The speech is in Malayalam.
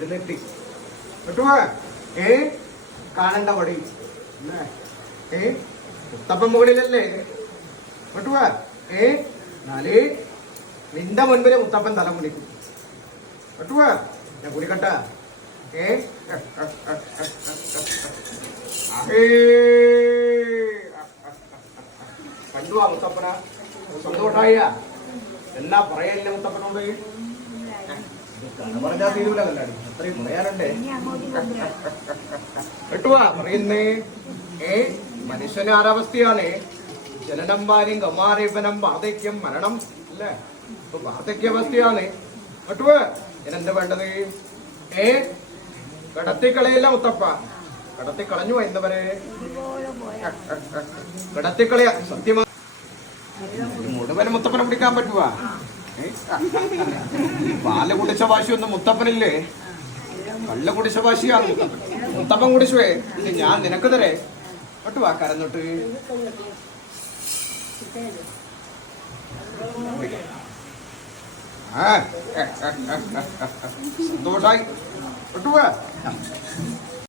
ഇരുന്നിട്ട് കേട്ടുവാ കാണണ്ട വടി മുത്തപ്പൻ മുകളിലല്ലേ കേട്ടുവാ നാല് നിന്റെ മുൻപില് മുത്തപ്പൻ തല മുടിക്കും കേട്ടുവാ ഞാൻ കുടിക്കട്ട കണ്ടുവാ മുത്തപ്പന സന്തോഷായ എന്നാ പറയല്ലേ മുത്തപ്പനോട് പറഞ്ഞാ തീരൂല കല്ലാടി അത്രയും പറയാനുണ്ടേ കേട്ടുവാ പറയുന്നേ മനുഷ്യന് ആരവസ്ഥയാണ് ജനനം വാര്യം ഗമാരേപനം വാർദ്ധക്യം മരണം അല്ലേ ഇപ്പൊ വാർദ്ധക്യാവസ്ഥയാണ് കേട്ടുവാ ഞാനെന്താ വേണ്ടത് കടത്തിക്കളയില്ല മുത്തപ്പ കടത്തിക്കളഞ്ഞു എന്നവരെ കടത്തിക്കളയാ സത്യമാ മുഴുവൻ മുത്തപ്പനെ പിടിക്കാൻ പറ്റുവാ പാല് കുടിച്ച വാശിയൊന്നും മുത്തപ്പനില്ലേ കള്ള് കുടിച്ച വാശിയാണ് മുത്തപ്പൻ കുടിച്ചുവേ ഇത് ഞാൻ നിനക്ക് തരേ കേട്ടുവാ കരന്നിട്ട് സന്തോഷായി കേട്ടുവാ